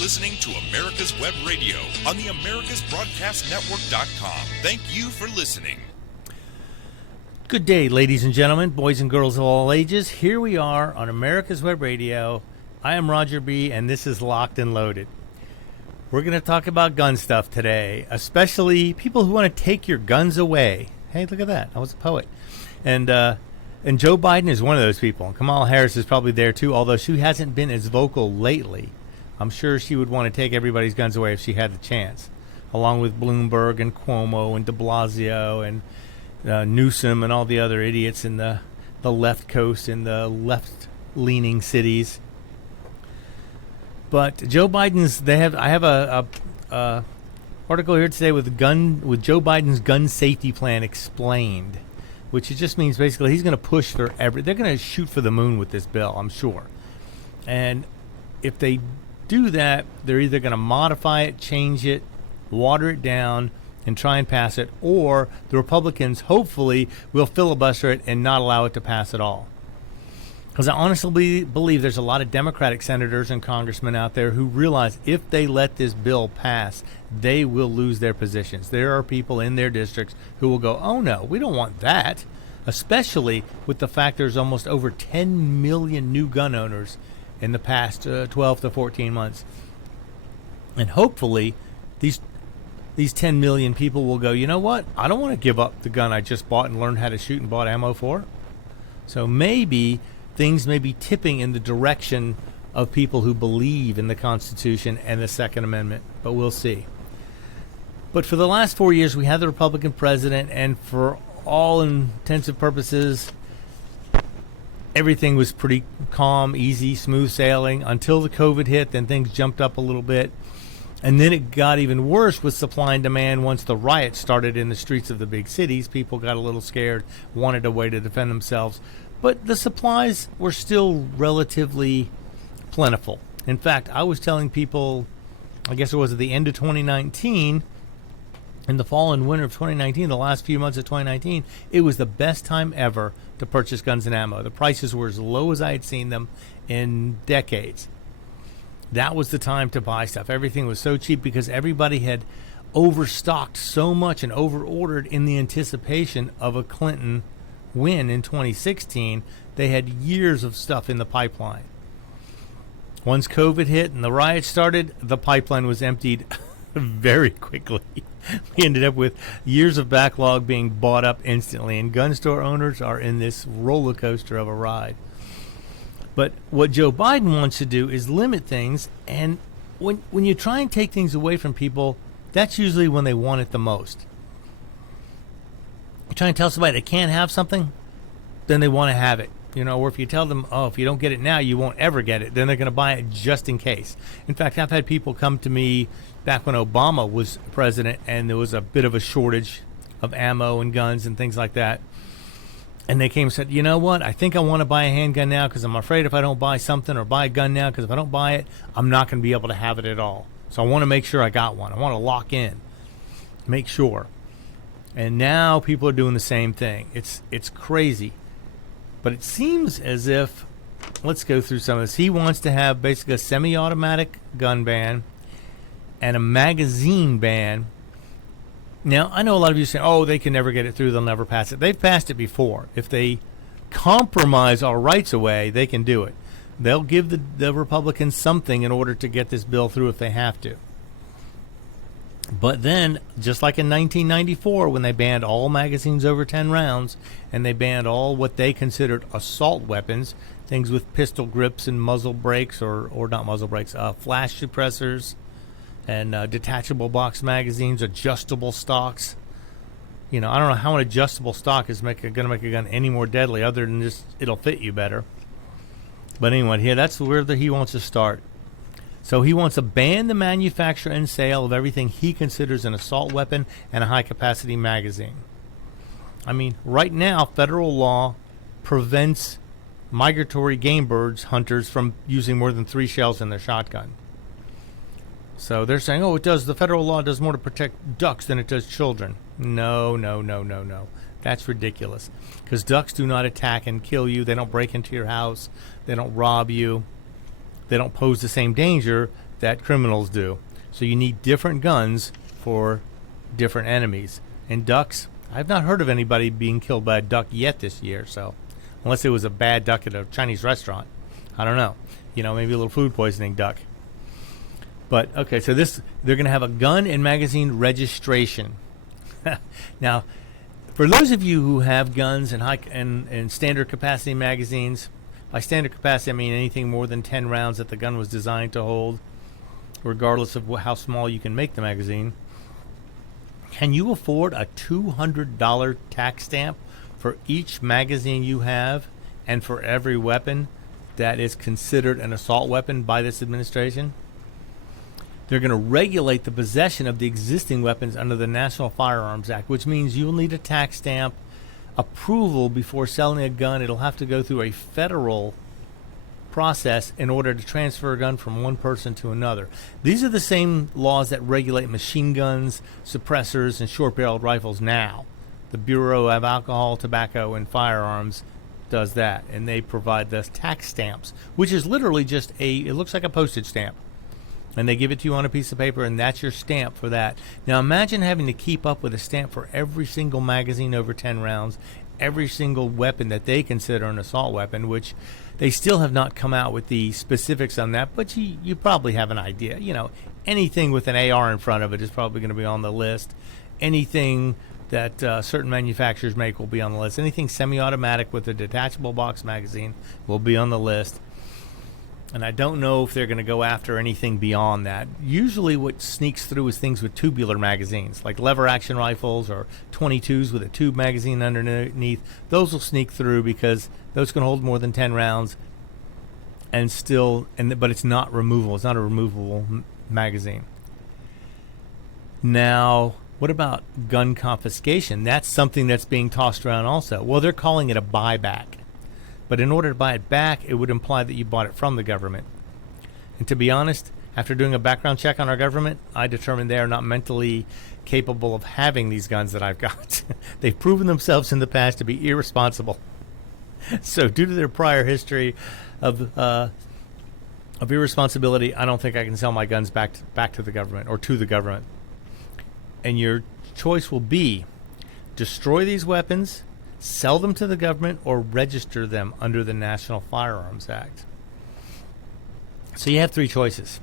listening to America's Web Radio on the AmericasBroadcastNetwork.com. Thank you for listening. Good day, ladies and gentlemen, boys and girls of all ages. Here we are on America's Web Radio. I am Roger B., and this is Locked and Loaded. We're going to talk about gun stuff today, especially people who want to take your guns away. Hey, look at that. I was a poet. And Joe Biden is one of those people. Kamala Harris is probably there, too, although she hasn't been as vocal lately. I'm sure she would want to take everybody's guns away if she had the chance, along with Bloomberg and Cuomo and de Blasio and Newsom and all the other idiots in the left coast and the left-leaning cities. But Joe Biden's, I have a article here today with Joe Biden's gun safety plan explained, which it just means basically he's going to push for they're going to shoot for the moon with this bill, I'm sure. And if they do that, they're either going to modify it, change it, water it down, and try and pass it, or the Republicans hopefully will filibuster it and not allow it to pass at all. Because I honestly believe there's a lot of Democratic senators and congressmen out there who realize if they let this bill pass, they will lose their positions. There are people in their districts who will go, oh no, we don't want that, especially with the fact there's almost over 10 million new gun owners in the past 12 to 14 months. And hopefully these 10 million people will go, you know what? I don't want to give up the gun I just bought and learned how to shoot and bought ammo for. So maybe things may be tipping in the direction of people who believe in the Constitution and the Second Amendment, but we'll see. But for the last 4 years, we had the Republican president, and for all intensive purposes, everything was pretty calm, easy, smooth sailing until the COVID hit. Then things jumped up a little bit. And then it got even worse with supply and demand once the riots started in the streets of the big cities. People got a little scared, wanted a way to defend themselves. But the supplies were still relatively plentiful. In fact, I was telling people, I guess it was at the end of 2019, in the fall and winter of 2019, the last few months of 2019, it was the best time ever to purchase guns and ammo. The prices were as low as I had seen them in decades. That was the time to buy stuff. Everything was so cheap because everybody had overstocked so much and overordered in the anticipation of a Clinton win in 2016. They had years of stuff in the pipeline. Once COVID hit and the riots started, the pipeline was emptied very quickly. We ended up with years of backlog being bought up instantly, and gun store owners are in this roller coaster of a ride. But what Joe Biden wants to do is limit things, and when you try and take things away from people, that's usually when they want it the most. You try and tell somebody they can't have something, then they want to have it. Or if you tell them, oh, if you don't get it now, you won't ever get it, then they're going to buy it just in case. In fact, I've had people come to me back when Obama was president and there was a bit of a shortage of ammo and guns and things like that. And they came and said, you know what, I think I want to buy a handgun now because I'm afraid if I don't buy something, or buy a gun now because if I don't buy it, I'm not going to be able to have it at all. So I want to make sure I got one. I want to lock in, make sure. And now people are doing the same thing. It's crazy. But it seems as if, let's go through some of this. He wants to have basically a semi-automatic gun ban and a magazine ban. Now, I know a lot of you say, oh, they can never get it through, they'll never pass it. They've passed it before. If they compromise our rights away, they can do it. They'll give the Republicans something in order to get this bill through if they have to. But then, just like in 1994, when they banned all magazines over 10 rounds, and they banned all what they considered assault weapons, things with pistol grips and muzzle brakes, or not muzzle brakes, flash suppressors, and detachable box magazines, adjustable stocks. I don't know how an adjustable stock is going to make a gun any more deadly, other than just it'll fit you better. But anyway, that's where he wants to start. So he wants to ban the manufacture and sale of everything he considers an assault weapon and a high-capacity magazine. I mean, right now, federal law prevents migratory game birds hunters from using more than 3 shells in their shotgun. So they're saying, oh, the federal law does more to protect ducks than it does children. No. That's ridiculous. Because ducks do not attack and kill you. They don't break into your house. They don't rob you. They don't pose the same danger that criminals do. So you need different guns for different enemies. And ducks, I've not heard of anybody being killed by a duck yet this year, so unless it was a bad duck at a Chinese restaurant. I don't know. Maybe a little food poisoning duck. But, okay, so they're going to have a gun and magazine registration. Now, for those of you who have guns and standard capacity magazines, by standard capacity I mean anything more than 10 rounds that the gun was designed to hold, regardless of how small you can make the magazine. Can you afford a $200 tax stamp for each magazine you have and for every weapon that is considered an assault weapon by this administration? They're going to regulate the possession of the existing weapons under the National Firearms Act, which means you'll need a tax stamp approval before selling a gun. It'll have to go through a federal process in order to transfer a gun from one person to another. These are the same laws that regulate machine guns, suppressors, and short-barreled rifles now. The Bureau of Alcohol, Tobacco, and Firearms does that, and they provide the tax stamps, which is literally just it looks like a postage stamp. And they give it to you on a piece of paper, and that's your stamp for that. Now imagine having to keep up with a stamp for every single magazine over 10 rounds, every single weapon that they consider an assault weapon, which they still have not come out with the specifics on that, but you probably have an idea. Anything with an AR in front of it is probably going to be on the list. Anything that certain manufacturers make will be on the list. Anything semi-automatic with a detachable box magazine will be on the list. And I don't know if they're going to go after anything beyond that. Usually what sneaks through is things with tubular magazines, like lever-action rifles or 22s with a tube magazine underneath. Those will sneak through because those can hold more than 10 rounds, but it's not removable. It's not a removable magazine. Now, what about gun confiscation? That's something that's being tossed around also. Well, they're calling it a buyback. But in order to buy it back, it would imply that you bought it from the government. And to be honest, after doing a background check on our government, I determined they are not mentally capable of having these guns that I've got. They've proven themselves in the past to be irresponsible. So due to their prior history of irresponsibility, I don't think I can sell my guns back to the government or to the government. And your choice will be destroy these weapons, sell them to the government, or register them under the National Firearms Act. So you have three choices.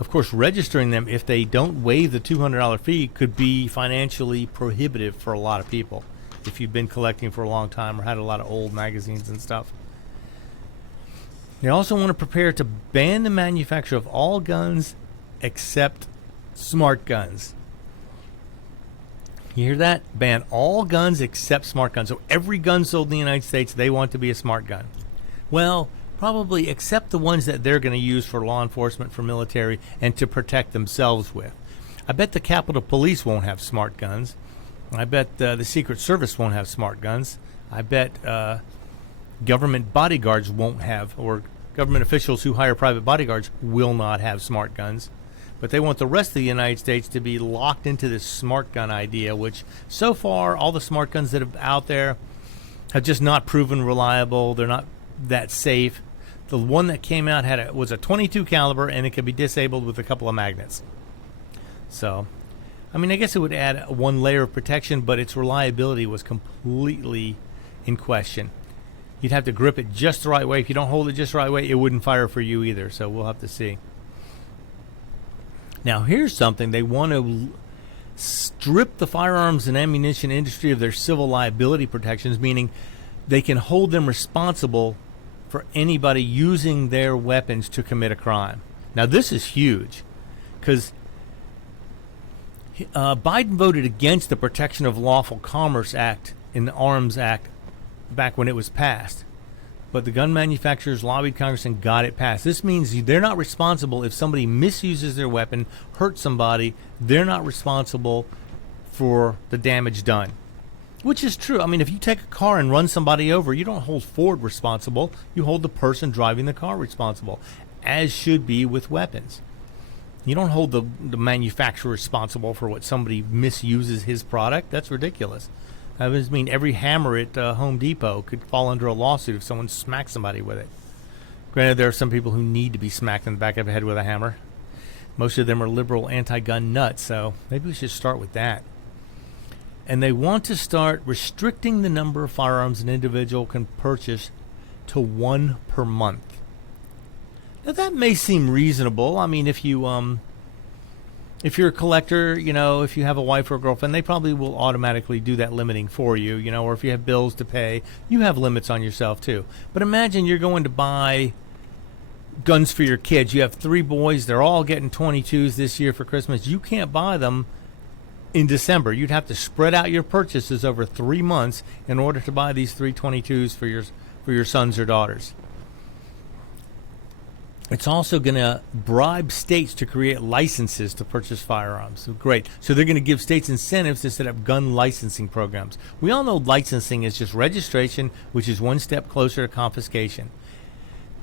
Of course, registering them, if they don't waive the $200 fee, could be financially prohibitive for a lot of people if you've been collecting for a long time or had a lot of old magazines and stuff. They also want to prepare to ban the manufacture of all guns except smart guns. You hear that? Ban all guns except smart guns. So every gun sold in the United States, they want to be a smart gun. Well, probably except the ones that they're going to use for law enforcement, for military, and to protect themselves with. I bet the Capitol Police won't have smart guns. I bet the Secret Service won't have smart guns. I bet government bodyguards won't have, or government officials who hire private bodyguards will not have smart guns. But they want the rest of the United States to be locked into this smart gun idea, which so far all the smart guns that are out there have just not proven reliable. They're not that safe. The one that came out was a 22 caliber, and it could be disabled with a couple of magnets. So, I mean, I guess it would add one layer of protection, but its reliability was completely in question. You'd have to grip it just the right way. If you don't hold it just the right way, it wouldn't fire for you either. So we'll have to see. Now, here's something. They want to strip the firearms and ammunition industry of their civil liability protections, meaning they can hold them responsible for anybody using their weapons to commit a crime. Now, this is huge because Biden voted against the Protection of Lawful Commerce Act in the Arms Act back when it was passed. But the gun manufacturers lobbied Congress and got it passed. This means they're not responsible if somebody misuses their weapon, hurts somebody. They're not responsible for the damage done, which is true. I mean, if you take a car and run somebody over, you don't hold Ford responsible. You hold the person driving the car responsible, as should be with weapons. You don't hold the manufacturer responsible for what somebody misuses his product. That's ridiculous. I mean, every hammer at Home Depot could fall under a lawsuit if someone smacks somebody with it. Granted, there are some people who need to be smacked in the back of the head with a hammer. Most of them are liberal anti-gun nuts, so maybe we should start with that. And they want to start restricting the number of firearms an individual can purchase to 1 per month. Now that may seem reasonable. I mean, if you're a collector, if you have a wife or a girlfriend, they probably will automatically do that limiting for you, or if you have bills to pay, you have limits on yourself too. But imagine you're going to buy guns for your kids. You have 3 boys. They're all getting 22s this year for Christmas. You can't buy them in December. You'd have to spread out your purchases over 3 months in order to buy these 3 22s for your sons or daughters. It's also going to bribe states to create licenses to purchase firearms. So great. So they're going to give states incentives to set up gun licensing programs. We all know licensing is just registration, which is one step closer to confiscation.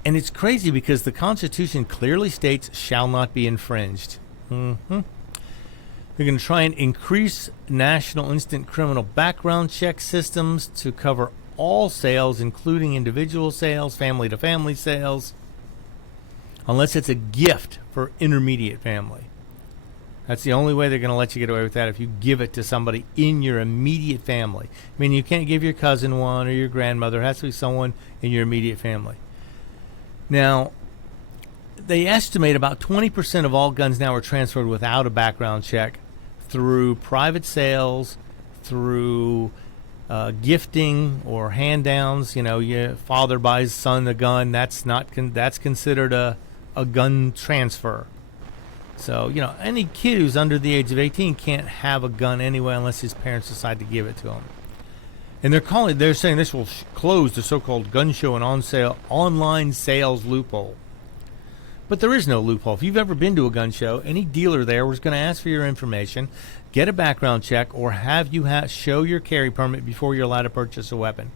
And it's crazy because the Constitution clearly states shall not be infringed. They're going to try and increase national instant criminal background check systems to cover all sales, including individual sales, family-to-family sales, unless it's a gift for intermediate family. That's the only way they're going to let you get away with that, if you give it to somebody in your immediate family. I mean, you can't give your cousin one or your grandmother. It has to be someone in your immediate family. Now, they estimate about 20% of all guns now are transferred without a background check through private sales, through gifting or hand-downs. Your father buys son a gun. That's considered a gun transfer. So, any kid who's under the age of 18 can't have a gun anyway unless his parents decide to give it to him. And they're saying this will close the so-called gun show and online sales loophole. But there is no loophole. If you've ever been to a gun show, any dealer there was going to ask for your information, get a background check, or have you show your carry permit before you're allowed to purchase a weapon.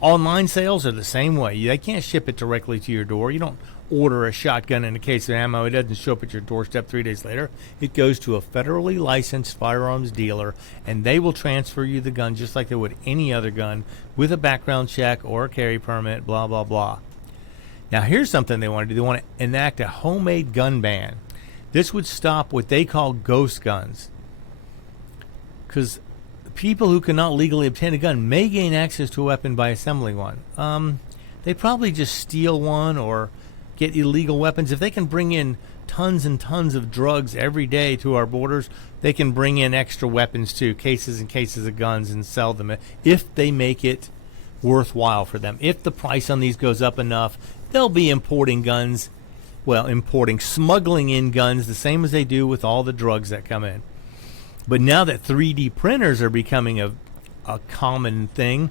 Online sales are the same way. They can't ship it directly to your door. You don't order a shotgun and a case of ammo. It doesn't show up at your doorstep 3 days later. It goes to a federally licensed firearms dealer, and they will transfer you the gun just like they would any other gun with a background check or a carry permit, blah, blah, blah. Now, here's something they want to do. They want to enact a homemade gun ban. This would stop what they call ghost guns, because people who cannot legally obtain a gun may gain access to a weapon by assembling one. They probably just steal one or get illegal weapons. If they can bring in tons and tons of drugs every day to our borders, they can bring in extra weapons too, cases and cases of guns, and sell them if they make it worthwhile for them. If the price on these goes up enough, they'll be importing guns. Smuggling in guns the same as they do with all the drugs that come in. But now that 3D printers are becoming a common thing,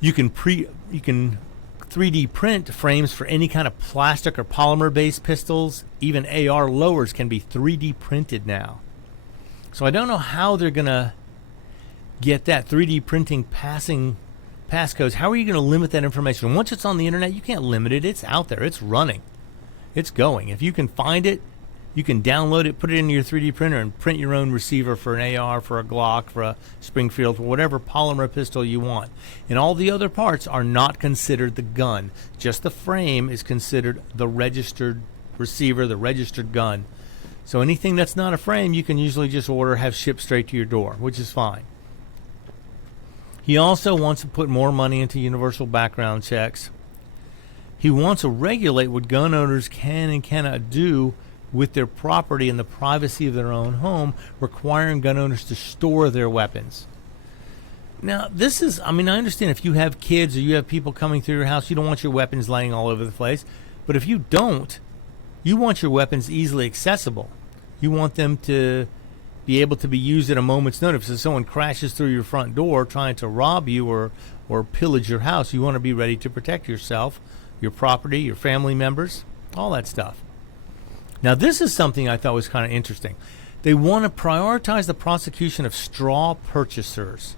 you can 3D print frames for any kind of plastic or polymer-based pistols. Even AR lowers can be 3D printed now. So I don't know how they're going to get that 3D printing passcodes. How are you going to limit that information? Once it's on the internet, you can't limit it. It's out there. It's running. It's going. If you can find it, you can download it, put it into your 3D printer, and print your own receiver for an AR, for a Glock, for a Springfield, for whatever polymer pistol you want. And all the other parts are not considered the gun. Just the frame is considered the registered receiver, the registered gun. So anything that's not a frame, you can usually just order, have shipped straight to your door, which is fine. He also wants to put more money into universal background checks. He wants to regulate what gun owners can and cannot do with their property in the privacy of their own home, requiring gun owners to store their weapons. Now, I understand if you have kids or you have people coming through your house, you don't want your weapons laying all over the place. But if you don't, you want your weapons easily accessible. You want them to be able to be used at a moment's notice. If someone crashes through your front door trying to rob you or pillage your house, you want to be ready to protect yourself, your property, your family members, all that stuff. Now, this is something I thought was kind of interesting. They want to prioritize the prosecution of straw purchasers.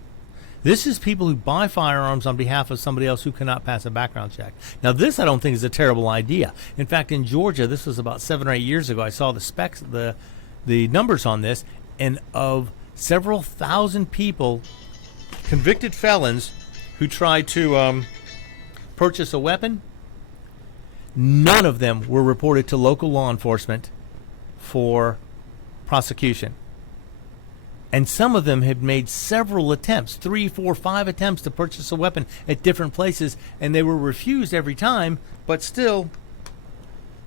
This is people who buy firearms on behalf of somebody else who cannot pass a background check. Now, this I don't think is a terrible idea. In fact, in Georgia, this was about 7 or 8 years ago, I saw the numbers on this, and of several thousand people, convicted felons who tried to purchase a weapon, none of them were reported to local law enforcement for prosecution. And some of them had made several attempts, 3, 4, 5 attempts to purchase a weapon at different places, and they were refused every time, but still,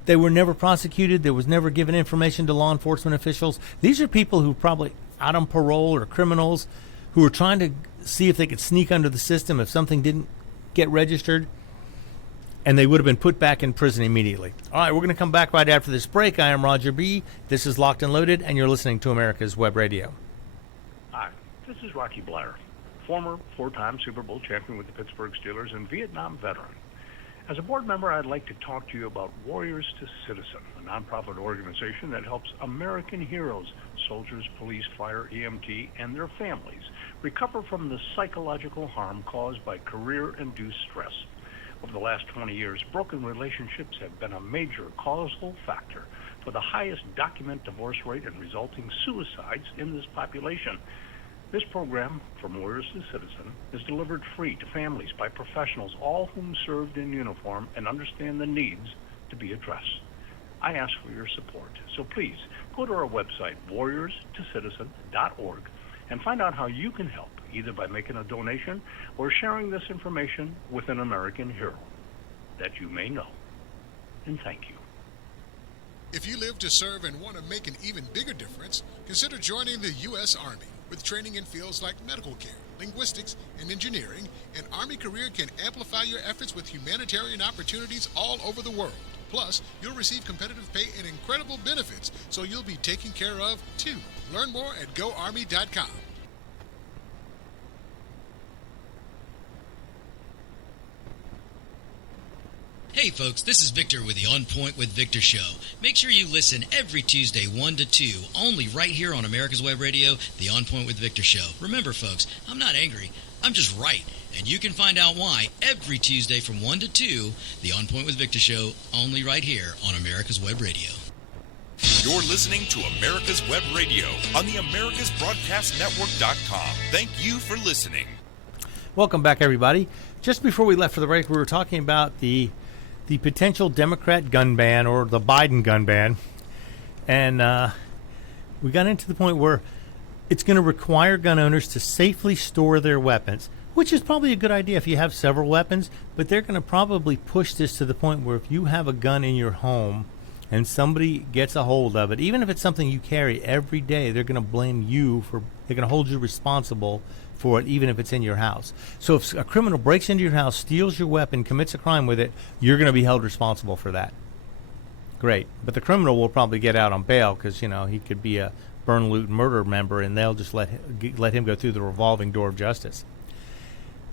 they were never prosecuted. There was never given information to law enforcement officials. These are people who probably out on parole or criminals who were trying to see if they could sneak under the system if something didn't get registered, and they would have been put back in prison immediately. All right, we're going to come back right after this break. I am Roger B. This is Locked and Loaded, and you're listening to America's Web Radio. Hi, this is Rocky Blair, former 4-time Super Bowl champion with the Pittsburgh Steelers and Vietnam veteran. As a board member, I'd like to talk to you about Warriors to Citizen, a nonprofit organization that helps American heroes, soldiers, police, fire, EMT, and their families recover from the psychological harm caused by career-induced stress. Over the last 20 years, broken relationships have been a major causal factor for the highest documented divorce rate and resulting suicides in this population. This program, From Warriors to Citizen, is delivered free to families by professionals, all whom served in uniform and understand the needs to be addressed. I ask for your support, so please go to our website, warriorstocitizen.org, and find out how you can help, either by making a donation or sharing this information with an American hero that you may know. And thank you. If you live to serve and want to make an even bigger difference, consider joining the U.S. Army. With training in fields like medical care, linguistics, and engineering, an Army career can amplify your efforts with humanitarian opportunities all over the world. Plus, you'll receive competitive pay and incredible benefits, so you'll be taken care of, too. Learn more at GoArmy.com. Hey folks, this is Victor with the On Point with Victor show. Make sure you listen every Tuesday 1 to 2, only right here on America's Web Radio, the On Point with Victor show. Remember folks, I'm not angry, I'm just right. And you can find out why every Tuesday from 1 to 2, the On Point with Victor show, only right here on America's Web Radio. You're listening to America's Web Radio on the AmericasBroadcastNetwork.com. Thank you for listening. Welcome back, everybody. Just before we left for the break, we were talking about the potential Democrat gun ban or the Biden gun ban. And we got into the point where it's going to require gun owners to safely store their weapons, which is probably a good idea if you have several weapons, but they're going to probably push this to the point where if you have a gun in your home and somebody gets a hold of it, even if it's something you carry every day, they're going to blame you they're going to hold you responsible for it, even if it's in your house. So if a criminal breaks into your house, steals your weapon, commits a crime with it, you're going to be held responsible for that. Great. But the criminal will probably get out on bail because, he could be a burn, loot, murder member, and they'll just let him go through the revolving door of justice.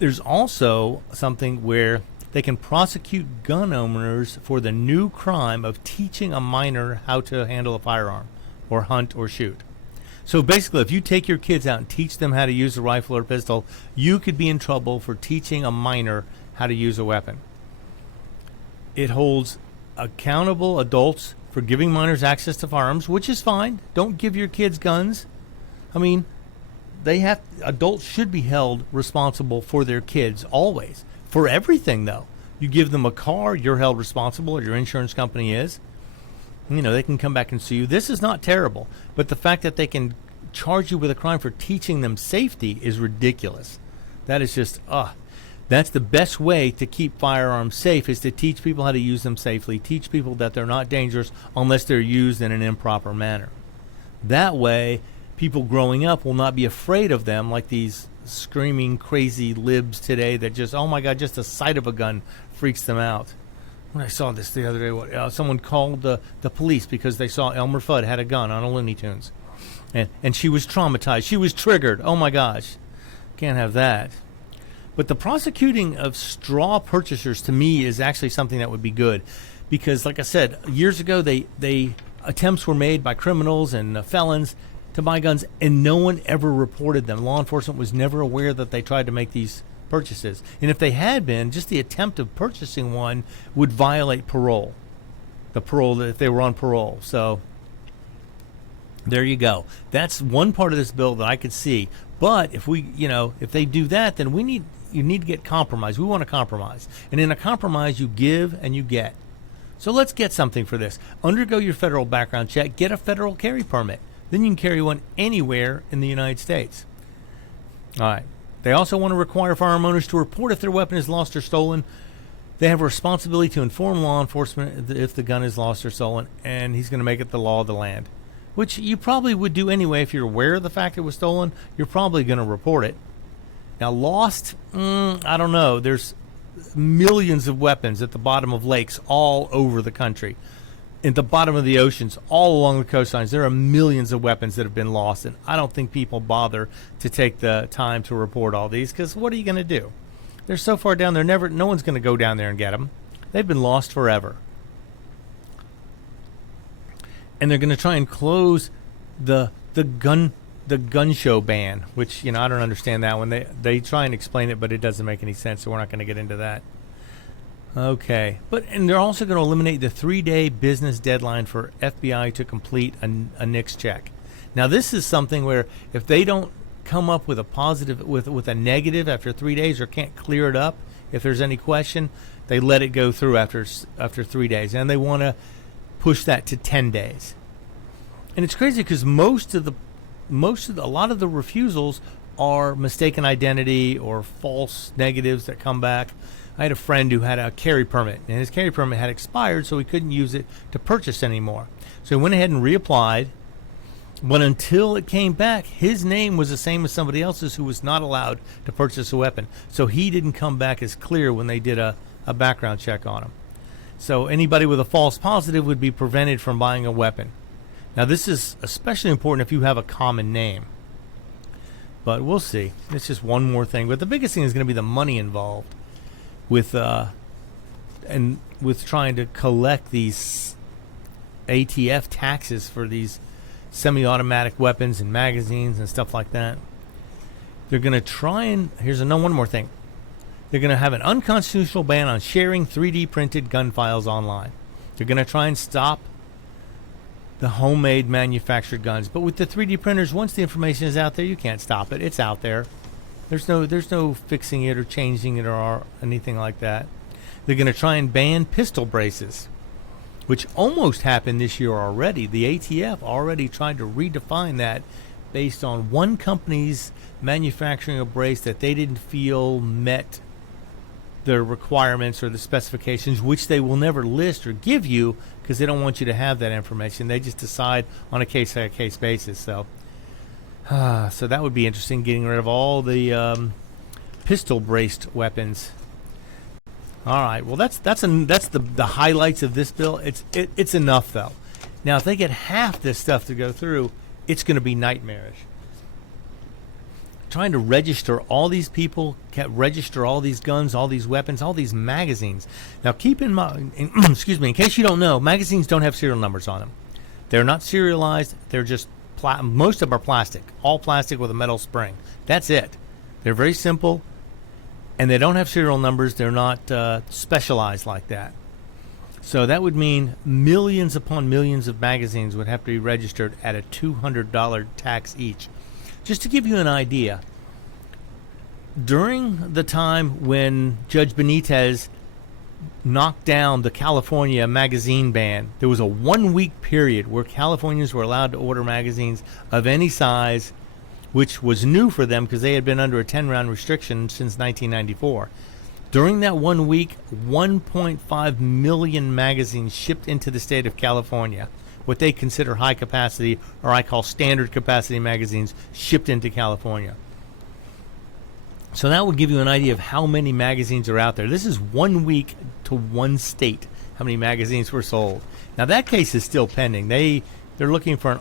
There's also something where they can prosecute gun owners for the new crime of teaching a minor how to handle a firearm or hunt or shoot. So basically, if you take your kids out and teach them how to use a rifle or pistol, you could be in trouble for teaching a minor how to use a weapon. It holds accountable adults for giving minors access to firearms, which is fine. Don't give your kids guns. Adults should be held responsible for their kids always. For everything, though. You give them a car, you're held responsible, or your insurance company is. They can come back and sue you. This is not terrible, but the fact that they can charge you with a crime for teaching them safety is ridiculous. That is just, that's the best way to keep firearms safe, is to teach people how to use them safely, teach people that they're not dangerous unless they're used in an improper manner. That way, people growing up will not be afraid of them like these screaming crazy libs today that just, oh my God, just the sight of a gun freaks them out. When I saw this the other day, someone called the police because they saw Elmer Fudd had a gun on a Looney Tunes. And she was traumatized. She was triggered. Oh, my gosh. Can't have that. But the prosecuting of straw purchasers, to me, is actually something that would be good. Because, like I said, years ago, they attempts were made by criminals and felons to buy guns, and no one ever reported them. Law enforcement was never aware that they tried to make these purchases. And if they had been, just the attempt of purchasing one would violate parole. The parole, if they were on parole. So there you go. That's one part of this bill that I could see. But if if they do that, then you need to get compromise. We want to compromise. And in a compromise, you give and you get. So let's get something for this. Undergo your federal background check. Get a federal carry permit. Then you can carry one anywhere in the United States. All right. They also want to require firearm owners to report if their weapon is lost or stolen. They have a responsibility to inform law enforcement if the gun is lost or stolen, and he's going to make it the law of the land, which you probably would do anyway. If you're aware of the fact it was stolen, you're probably going to report it. Now, lost, I don't know. There's millions of weapons at the bottom of lakes all over the country. At the bottom of the oceans, all along the coastlines, there are millions of weapons that have been lost, and I don't think people bother to take the time to report all these, because what are you going to do? They're so far down there, no one's going to go down there and get them. They've been lost forever. And they're going to try and close the gun show ban, which, I don't understand that one. They try and explain it, but it doesn't make any sense, so we're not going to get into that. Okay. And they're also going to eliminate the 3-day business deadline for FBI to complete a NICS check. Now, this is something where if they don't come up with a positive, with a negative after 3 days, or can't clear it up, if there's any question, they let it go through after 3 days. And they want to push that to 10 days. And it's crazy because a lot of the refusals are mistaken identity or false negatives that come back. I had a friend who had a carry permit, and his carry permit had expired, so he couldn't use it to purchase anymore. So he went ahead and reapplied, but until it came back, his name was the same as somebody else's who was not allowed to purchase a weapon. So he didn't come back as clear when they did a background check on him. So anybody with a false positive would be prevented from buying a weapon. Now, this is especially important if you have a common name. But we'll see. It's just one more thing. But the biggest thing is going to be the money involved with trying to collect these ATF taxes for these semi-automatic weapons and magazines and stuff like that. They're going to try and... Here's one more thing. They're going to have an unconstitutional ban on sharing 3D printed gun files online. They're going to try and stop the homemade manufactured guns. But with the 3D printers, once the information is out there, you can't stop it. It's out there. There's no fixing it or changing it or anything like that. They're going to try and ban pistol braces, which almost happened this year already. The ATF already tried to redefine that based on one company's manufacturing a brace that they didn't feel met the requirements or the specifications, which they will never list or give you because they don't want you to have that information. They just decide on a case-by-case basis. So that would be interesting, getting rid of all the pistol-braced weapons. All right. Well, that's the highlights of this bill. It's enough though. Now, if they get half this stuff to go through, it's going to be nightmarish. Trying to register all these people, register all these guns, all these weapons, all these magazines. Now, keep in mind, excuse me, in case you don't know, magazines don't have serial numbers on them. They're not serialized. They're just most of them are plastic, all plastic with a metal spring. That's it. They're very simple. And they don't have serial numbers. They're not specialized like that. So that would mean millions upon millions of magazines would have to be registered at a $200 tax each. Just to give you an idea, during the time when Judge Benitez knocked down the California magazine ban, there was a 1-week period where Californians were allowed to order magazines of any size, which was new for them because they had been under a 10-round restriction since 1994. During that 1 week, 1.5 million magazines shipped into the state of California. What they consider high capacity, or I call standard capacity magazines, shipped into California. So that will give you an idea of how many magazines are out there. This is 1 week to one state, how many magazines were sold. Now that case is still pending. They're looking for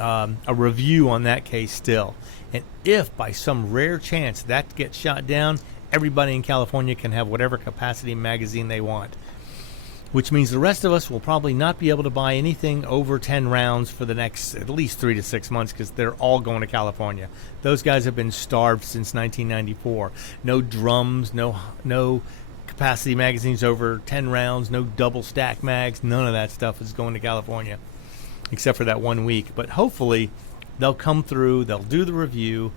a review on that case still. And if by some rare chance that gets shot down, everybody in California can have whatever capacity magazine they want. Which means the rest of us will probably not be able to buy anything over 10 rounds for the next at least 3 to 6 months because they're all going to California. Those guys have been starved since 1994. No drums, no capacity magazines over 10 rounds, no double stack mags. None of that stuff is going to California except for that 1 week. But hopefully they'll come through, they'll do the review,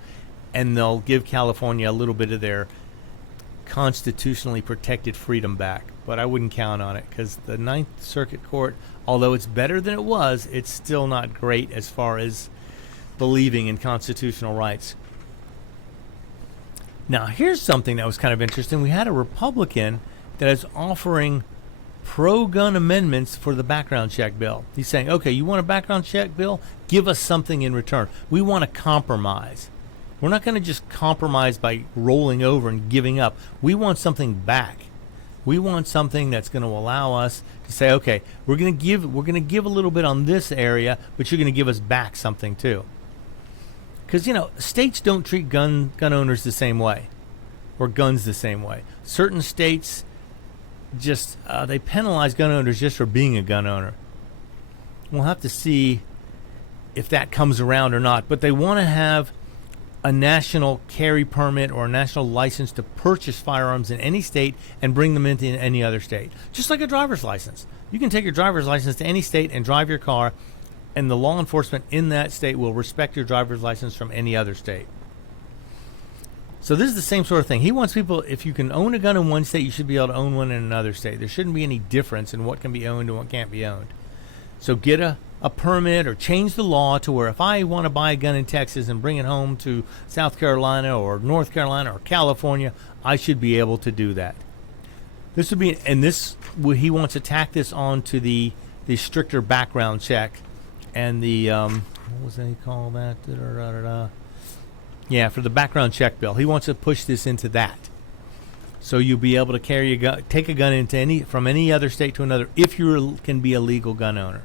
and they'll give California a little bit of their constitutionally protected freedom back. but I wouldn't count on it because the Ninth Circuit Court, although it's better than it was, it's still not great as far as believing in constitutional rights. Now, here's something that was kind of interesting. We had a Republican that is offering pro-gun amendments for the background check bill. He's saying, okay, you want a background check bill? Give us something in return. We want to compromise. We're not going to just compromise by rolling over and giving up. We want something back. We want something that's going to allow us to say, okay, we're going to give a little bit on this area, but you're going to give us back something too. Because, states don't treat gun owners the same way, or guns the same way. Certain states just they penalize gun owners just for being a gun owner. We'll have to see if that comes around or not. But they want to have a national carry permit or a national license to purchase firearms in any state and bring them into any other state. Just like a driver's license. You can take your driver's license to any state and drive your car, and the law enforcement in that state will respect your driver's license from any other state. So this is the same sort of thing. He wants people, if you can own a gun in one state, you should be able to own one in another state. There shouldn't be any difference in what can be owned and what can't be owned. So get a permit or change the law to where if I want to buy a gun in Texas and bring it home to South Carolina or North Carolina or California, I should be able to do that. This would be, and this, he wants to tack this on to the stricter background check and the, what was that he call that? Yeah, for the background check bill. He wants to push this into that. So you'll be able to carry a gun, take a gun into from any other state to another if you can be a legal gun owner.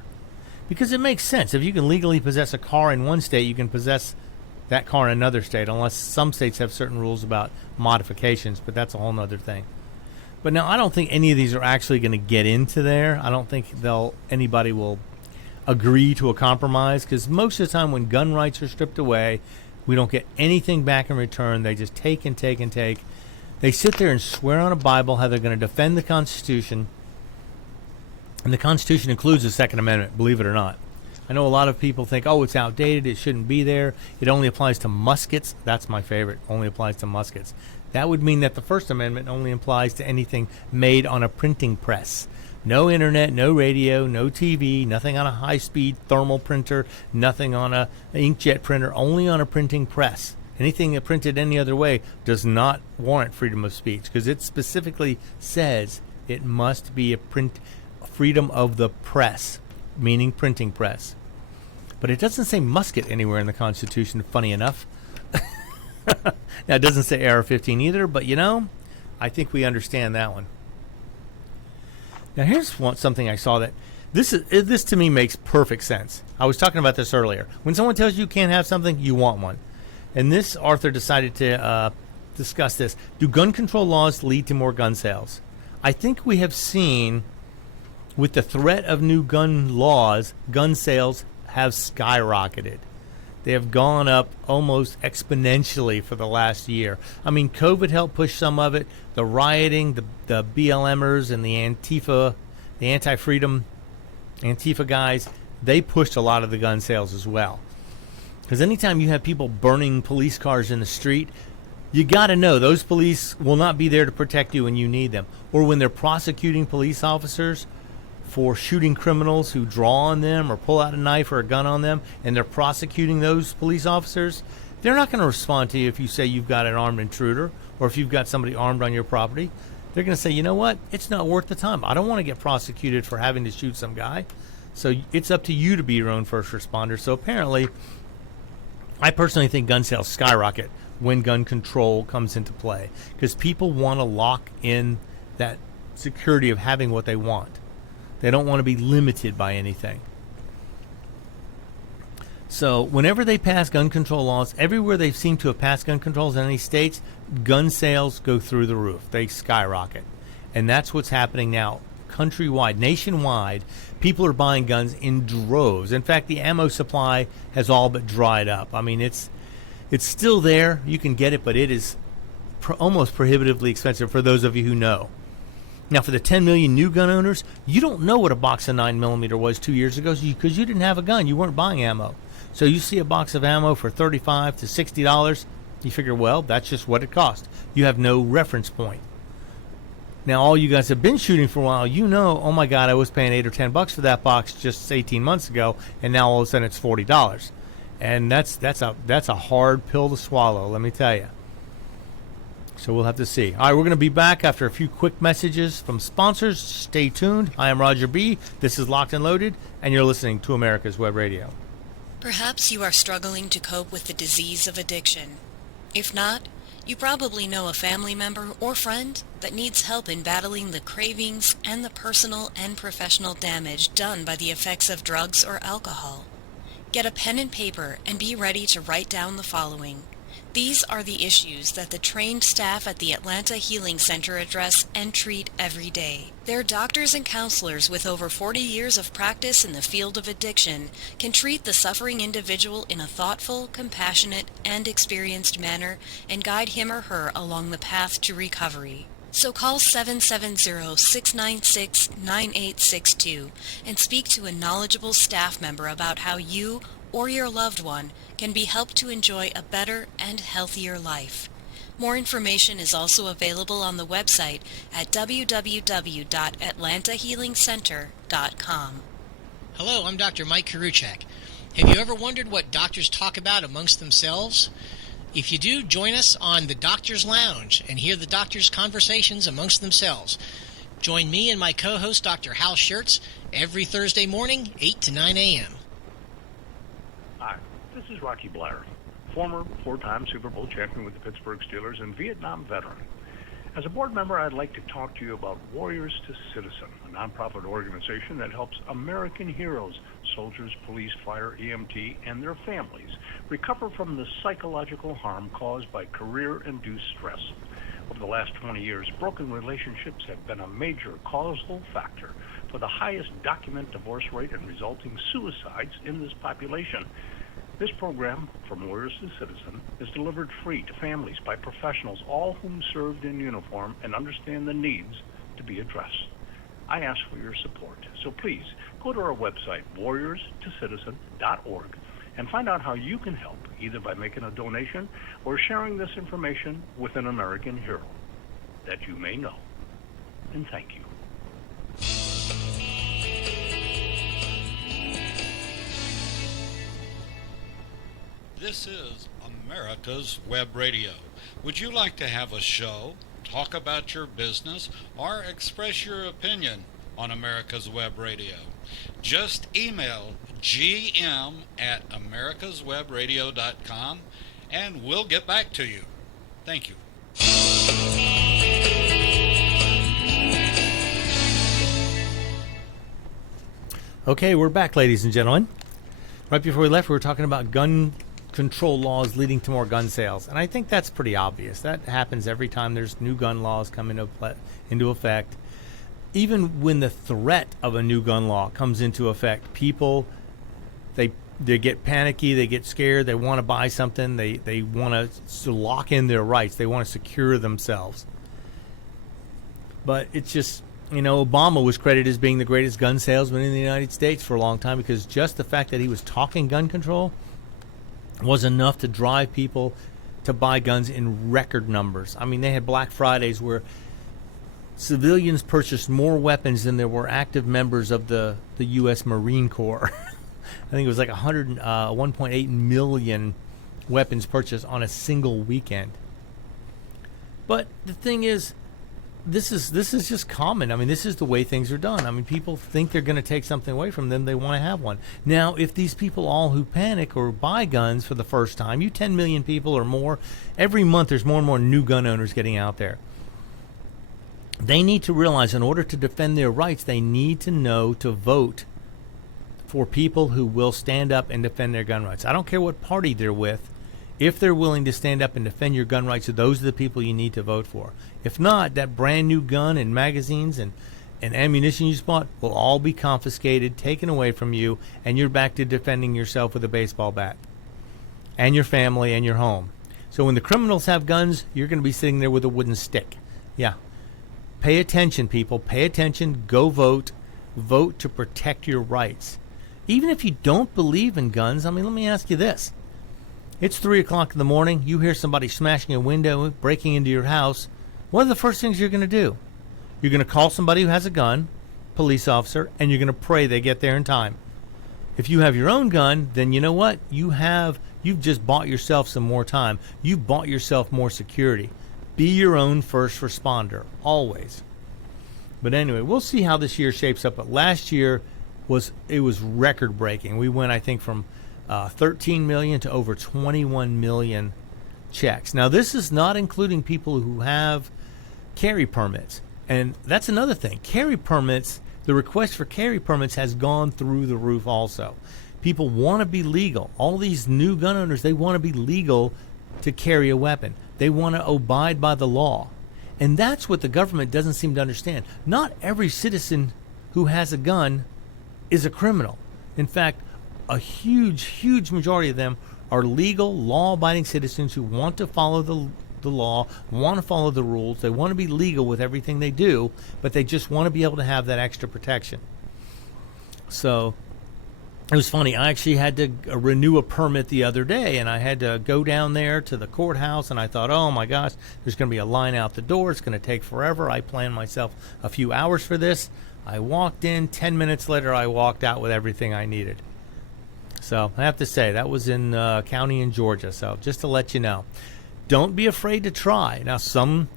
Because it makes sense. If you can legally possess a car in one state, you can possess that car in another state, unless some states have certain rules about modifications, but that's a whole other thing. But now I don't think any of these are actually going to get into there. I don't think anybody will agree to a compromise, because most of the time when gun rights are stripped away, we don't get anything back in return. They just take and take and take. They sit there and swear on a Bible how they're going to defend the Constitution. And the Constitution includes the Second Amendment, believe it or not. I know a lot of people think, oh, it's outdated, it shouldn't be there. It only applies to muskets. That's my favorite. Only applies to muskets. That would mean that the First Amendment only applies to anything made on a printing press. No internet, no radio, no TV, nothing on a high-speed thermal printer, nothing on an inkjet printer, only on a printing press. Anything printed any other way does not warrant freedom of speech, because it specifically says it must be freedom of the press, meaning printing press. But it doesn't say musket anywhere in the Constitution, funny enough. Now, it doesn't say AR-15 either, but I think we understand that one. Now, here's something I saw that this to me makes perfect sense. I was talking about this earlier. When someone tells you can't have something, you want one. And this author decided to discuss this. Do gun control laws lead to more gun sales? I think we have seen, with the threat of new gun laws, gun sales have skyrocketed. They have gone up almost exponentially for the last year. I mean, COVID helped push some of it. The rioting, the BLMers and the Antifa, the anti-freedom Antifa guys, they pushed a lot of the gun sales as well. Because anytime you have people burning police cars in the street, you got to know those police will not be there to protect you when you need them. Or when they're prosecuting police officers for shooting criminals who draw on them or pull out a knife or a gun on them, and they're prosecuting those police officers, they're not going to respond to you if you say you've got an armed intruder or if you've got somebody armed on your property. They're going to say, you know what, it's not worth the time. I don't want to get prosecuted for having to shoot some guy. So it's up to you to be your own first responder. So apparently, I personally think gun sales skyrocket when gun control comes into play, because people want to lock in that security of having what they want. They don't want to be limited by anything. So whenever they pass gun control laws, everywhere they seem to have passed gun controls in any states, gun sales go through the roof. They skyrocket. And that's what's happening now countrywide, nationwide. People are buying guns in droves. In fact, the ammo supply has all but dried up. I mean, it's still there. You can get it, but it is almost prohibitively expensive for those of you who know. Now, for the 10 million new gun owners, you don't know what a box of 9mm was 2 years ago because you didn't have a gun. You weren't buying ammo. So you see a box of ammo for $35 to $60. You figure, well, that's just what it cost. You have no reference point. Now, all you guys have been shooting for a while, you know, oh my God, I was paying $8 or $10 for that box just 18 months ago, and now all of a sudden it's $40. And that's a hard pill to swallow, let me tell you. So we'll have to see. All right, we're going to be back after a few quick messages from sponsors. Stay tuned. I am Roger B. This is Locked and Loaded, and you're listening to America's Web Radio. Perhaps you are struggling to cope with the disease of addiction. If not, you probably know a family member or friend that needs help in battling the cravings and the personal and professional damage done by the effects of drugs or alcohol. Get a pen and paper and be ready to write down the following. These are the issues that the trained staff at the Atlanta Healing Center address and treat every day. Their doctors and counselors with over 40 years of practice in the field of addiction can treat the suffering individual in a thoughtful, compassionate, and experienced manner and guide him or her along the path to recovery. So call 770-696-9862 and speak to a knowledgeable staff member about how you or your loved one can be helped to enjoy a better and healthier life. More information is also available on the website at www.atlantahealingcenter.com. Hello, I'm Dr. Mike Karuchak. Have you ever wondered what doctors talk about amongst themselves? If you do, join us on the Doctor's Lounge and hear the doctors' conversations amongst themselves. Join me and my co-host, Dr. Hal Schertz, every Thursday morning, 8 to 9 a.m. Hi, this is Rocky Blair, former four-time Super Bowl champion with the Pittsburgh Steelers and Vietnam veteran. As a board member, I'd like to talk to you about Warriors to Citizen, a nonprofit organization that helps American heroes, soldiers, police, fire, EMT, and their families recover from the psychological harm caused by career-induced stress. Over the last 20 years, broken relationships have been a major causal factor for the highest documented divorce rate and resulting suicides in this population. This program, From Warriors to Citizen, is delivered free to families by professionals, all whom served in uniform and understand the needs to be addressed. I ask for your support, so please go to our website, warriorstocitizen.org, and find out how you can help, either by making a donation or sharing this information with an American hero that you may know. And thank you. This is America's Web Radio. Would you like to have a show, talk about your business, or express your opinion on America's Web Radio? Just email gm@americaswebradio.com and we'll get back to you. Thank you. Okay, we're back, ladies and gentlemen. Right before we left, we were talking about gun control laws leading to more gun sales. And I think that's pretty obvious. That happens every time there's new gun laws come into effect. Even when the threat of a new gun law comes into effect, people, they get panicky, they get scared, they want to buy something, they want to lock in their rights, they want to secure themselves. But it's just, Obama was credited as being the greatest gun salesman in the United States for a long time because just the fact that he was talking gun control was enough to drive people to buy guns in record numbers. I mean, they had Black Fridays where civilians purchased more weapons than there were active members of the U.S. Marine Corps. I think it was like 1.8 million weapons purchased on a single weekend. But the thing is, this is just common. I mean, this is the way things are done. I mean, people think they're going to take something away from them. They want to have one. Now, if these people all who panic or buy guns for the first time, you 10 million people or more, every month there's more and more new gun owners getting out there. They need to realize in order to defend their rights, they need to know to vote for people who will stand up and defend their gun rights. I don't care what party they're with. If they're willing to stand up and defend your gun rights, those are the people you need to vote for. If not, that brand new gun and magazines and ammunition you bought will all be confiscated, taken away from you, and you're back to defending yourself with a baseball bat and your family and your home. So when the criminals have guns, you're going to be sitting there with a wooden stick. Yeah. Pay attention, people. Pay attention. Go vote. Vote to protect your rights. Even if you don't believe in guns, I mean, let me ask you this. It's 3 o'clock in the morning. You hear somebody smashing a window, breaking into your house. What are the first things you're going to do? You're going to call somebody who has a gun, police officer, and you're going to pray they get there in time. If you have your own gun, then you know what? You've just bought yourself some more time. You've bought yourself more security. Be your own first responder, always. But anyway, we'll see how this year shapes up. But last year was record breaking. We went, I think, from 13 million to over 21 million checks. Now, this is not including people who have carry permits. And that's another thing. Carry permits, the request for carry permits has gone through the roof also. People want to be legal. All these new gun owners, they want to be legal to carry a weapon. They want to abide by the law. And that's what the government doesn't seem to understand. Not every citizen who has a gun is a criminal. In fact, a huge majority of them are legal, law-abiding citizens who want to follow the law, want to follow the rules. They want to be legal with everything they do, but they just want to be able to have that extra protection. So it was funny. I actually had to renew a permit the other day, and I had to go down there to the courthouse, and I thought, oh my gosh, there's going to be a line out the door. It's going to take forever. I planned myself a few hours for this. I walked in. 10 minutes later, I walked out with everything I needed. So I have to say, that was in county in Georgia. So just to let you know, don't be afraid to try. Now, some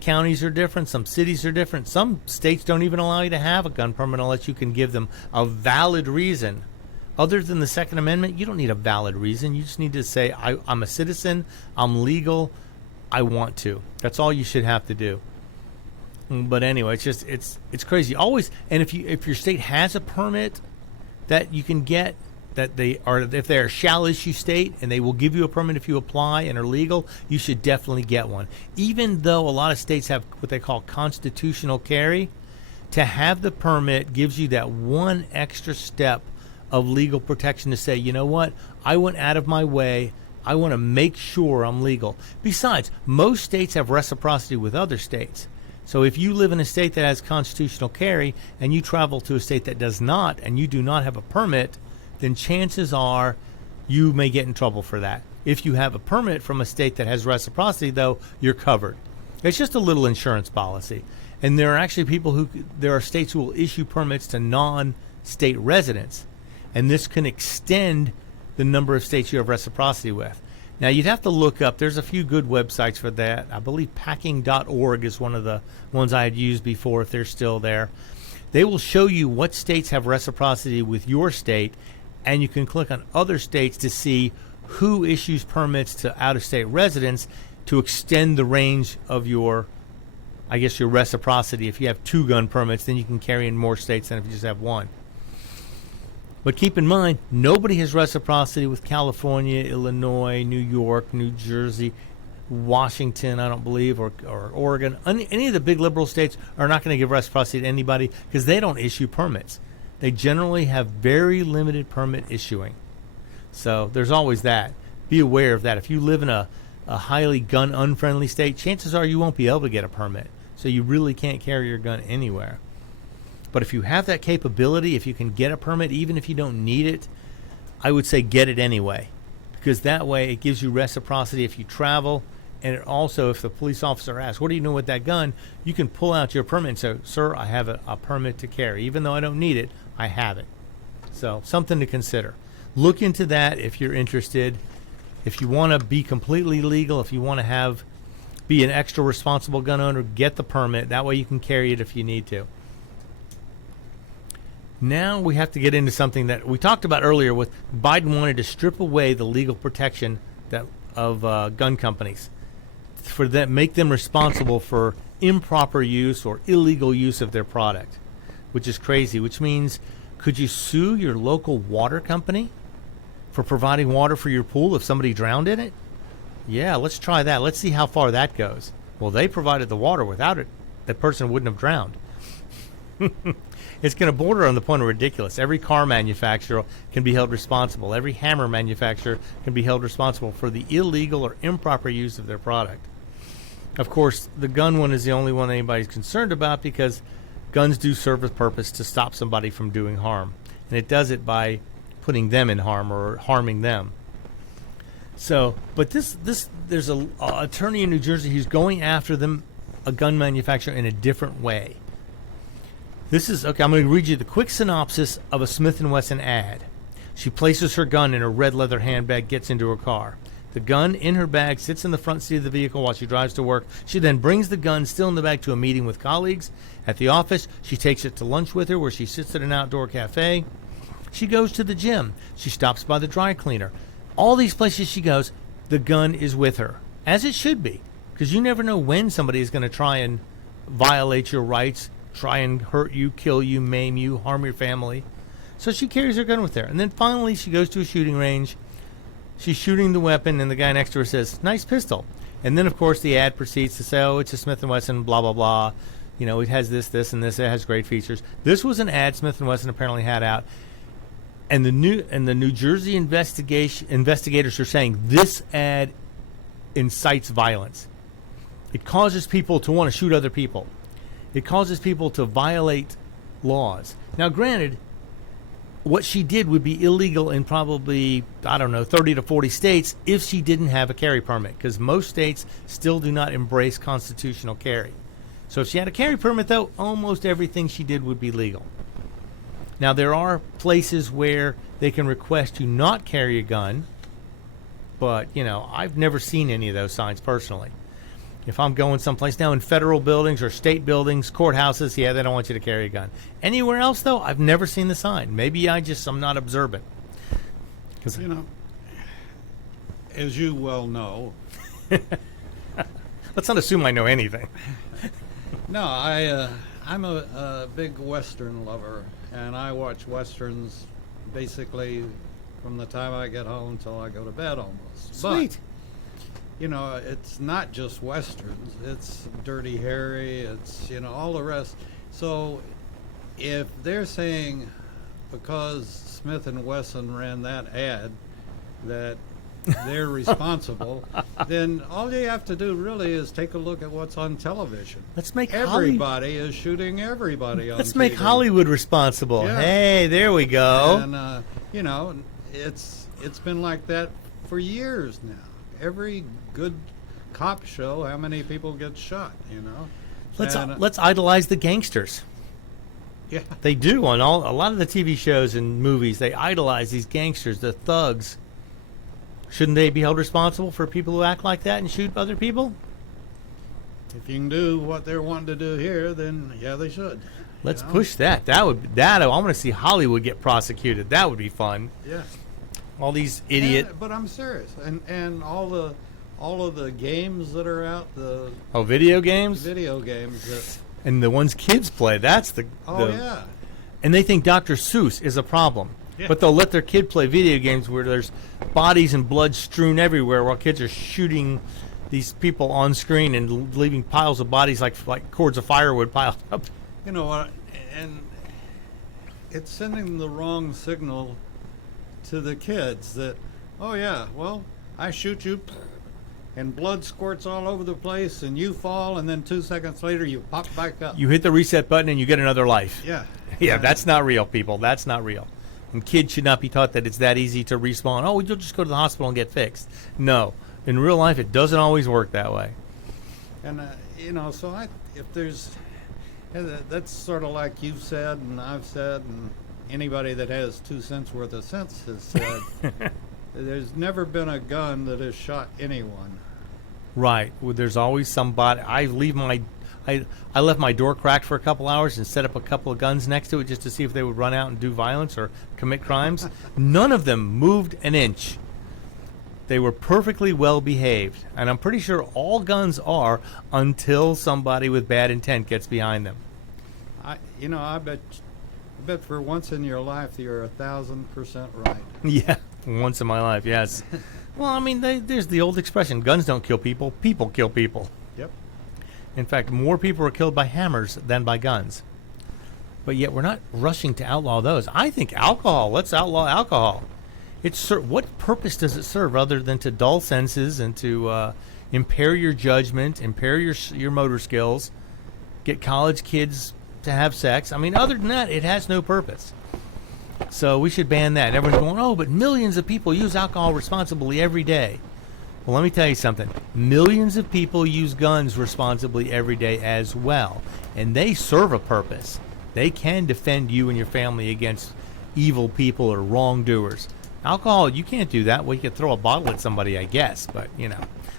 counties are different. Some cities are different. Some states don't even allow you to have a gun permit unless you can give them a valid reason. Other than the Second Amendment, you don't need a valid reason. You just need to say, I'm a citizen, I'm legal, I want to. That's all you should have to do. But anyway, it's crazy. Always, and if your state has a permit that you can get, that if they're a shall issue state and they will give you a permit if you apply and are legal, you should definitely get one. Even though a lot of states have what they call constitutional carry, to have the permit gives you that one extra step of legal protection to say, you know what, I went out of my way, I want to make sure I'm legal. Besides, most states have reciprocity with other states. So if you live in a state that has constitutional carry and you travel to a state that does not, and you do not have a permit, then chances are you may get in trouble for that. If you have a permit from a state that has reciprocity, though, you're covered. It's just a little insurance policy. And there are actually there are states who will issue permits to non-state residents. And this can extend the number of states you have reciprocity with. Now, you'd have to look up. There's a few good websites for that. I believe packing.org is one of the ones I had used before, if they're still there. They will show you what states have reciprocity with your state, and you can click on other states to see who issues permits to out-of-state residents to extend the range of your reciprocity. If you have 2 gun permits, then you can carry in more states than if you just have 1. But keep in mind, nobody has reciprocity with California, Illinois, New York, New Jersey, Washington, I don't believe, or Oregon. Any of the big liberal states are not going to give reciprocity to anybody because they don't issue permits. They generally have very limited permit issuing. So there's always that. Be aware of that. If you live in a highly gun-unfriendly state, chances are you won't be able to get a permit. So you really can't carry your gun anywhere. But if you have that capability, if you can get a permit, even if you don't need it, I would say get it anyway. Because that way it gives you reciprocity if you travel. And it also, if the police officer asks, what do you know with that gun? You can pull out your permit and say, sir, I have a permit to carry. Even though I don't need it, I have it. So something to consider. Look into that if you're interested. If you want to be completely legal, if you want to be an extra responsible gun owner, get the permit. That way you can carry it if you need to. Now we have to get into something that we talked about earlier with Biden wanted to strip away the legal protection of gun companies, make them responsible for improper use or illegal use of their product, which is crazy, which means could you sue your local water company for providing water for your pool if somebody drowned in it? Yeah, let's try that. Let's see how far that goes. Well, they provided the water. Without it, that person wouldn't have drowned. It's going to border on the point of ridiculous. Every car manufacturer can be held responsible. Every hammer manufacturer can be held responsible for the illegal or improper use of their product. Of course, the gun one is the only one anybody's concerned about because guns do serve a purpose to stop somebody from doing harm. And it does it by putting them in harm or harming them. So, but there's an attorney in New Jersey who's going after them a gun manufacturer in a different way. This is, okay, I'm going to read you the quick synopsis of a Smith & Wesson ad. She places her gun in a red leather handbag, gets into her car. The gun in her bag sits in the front seat of the vehicle while she drives to work. She then brings the gun still in the bag to a meeting with colleagues. At the office, she takes it to lunch with her where she sits at an outdoor cafe. She goes to the gym. She stops by the dry cleaner. All these places she goes, the gun is with her, as it should be, because you never know when somebody is going to try and violate your rights, try and hurt you, kill you, maim you, harm your family. So she carries her gun with her. And then finally she goes to a shooting range. She's shooting the weapon, and the guy next to her says, "Nice pistol." And then, of course, the ad proceeds to say, "Oh, it's a Smith & Wesson, blah, blah, blah. You know, it has this, this, and this. It has great features." This was an ad Smith & Wesson apparently had out. And the New Jersey investigators are saying this ad incites violence. It causes people to want to shoot other people. It causes people to violate laws. Now, granted, what she did would be illegal in probably, 30 to 40 states if she didn't have a carry permit, because most states still do not embrace constitutional carry. So if she had a carry permit, though, almost everything she did would be legal. Now, there are places where they can request you not carry a gun, but, I've never seen any of those signs personally. If I'm going someplace now in federal buildings or state buildings, courthouses, yeah, they don't want you to carry a gun. Anywhere else, though, I've never seen the sign. Maybe I'm not observant. As you well know. Let's not assume I know anything. No, I'm a big Western lover, and I watch Westerns basically from the time I get home until I go to bed almost. Sweet. But, it's not just Westerns. It's Dirty Harry. It's, all the rest. So if they're saying because Smith & Wesson ran that ad that they're responsible, then all you have to do really is take a look at what's on television. Let's make everybody is shooting everybody on Let's TV. Make Hollywood responsible. Yeah. Hey, there we go. And it's been like that for years now. Every good cop show, how many people get shot? Let's idolize the gangsters. Yeah, they do on a lot of the TV shows and movies. They idolize these gangsters, the thugs. Shouldn't they be held responsible for people who act like that and shoot other people? If you can do what they're wanting to do here, then yeah, they should. Let's push that. I want to see Hollywood get prosecuted. That would be fun. Yeah. All these idiot. But I'm serious, and all of the games that are out, video games. Video games that. And the ones kids play. That's the. Yeah. And they think Dr. Seuss is a problem. Yeah. But they'll let their kid play video games where there's bodies and blood strewn everywhere while kids are shooting these people on screen and leaving piles of bodies like cords of firewood piled up. You know what? And it's sending the wrong signal to the kids that, oh yeah, well, I shoot you and blood squirts all over the place and you fall and then 2 seconds later you pop back up. You hit the reset button and you get another life. Yeah. Yeah, that's not real, people. That's not real. And kids should not be taught that it's that easy to respawn. Oh, you'll just go to the hospital and get fixed. No. In real life, it doesn't always work that way. And, so if there's, that's sort of like you've said and I've said and anybody that has 2 cents worth of sense has said, there's never been a gun that has shot anyone. Right. Well, there's always somebody. I left my door cracked for a couple hours and set up a couple of guns next to it just to see if they would run out and do violence or commit crimes. None of them moved an inch. They were perfectly well behaved. And I'm pretty sure all guns are until somebody with bad intent gets behind them. I bet for once in your life you're 1,000% right. Yeah, once in my life, yes. Well, I mean, there's the old expression, guns don't kill people, people kill people. Yep. In fact, more people are killed by hammers than by guns. But yet we're not rushing to outlaw those. I think alcohol, let's outlaw alcohol. What purpose does it serve other than to dull senses and to impair your judgment, impair your motor skills, get college kids to have sex? I mean, other than that, it has no purpose. So we should ban that. And everyone's going, oh, but millions of people use alcohol responsibly every day. Well, let me tell you something. Millions of people use guns responsibly every day as well, and they serve a purpose. They can defend you and your family against evil people or wrongdoers. Alcohol, you can't do that. Well, you could throw a bottle at somebody, I guess, but,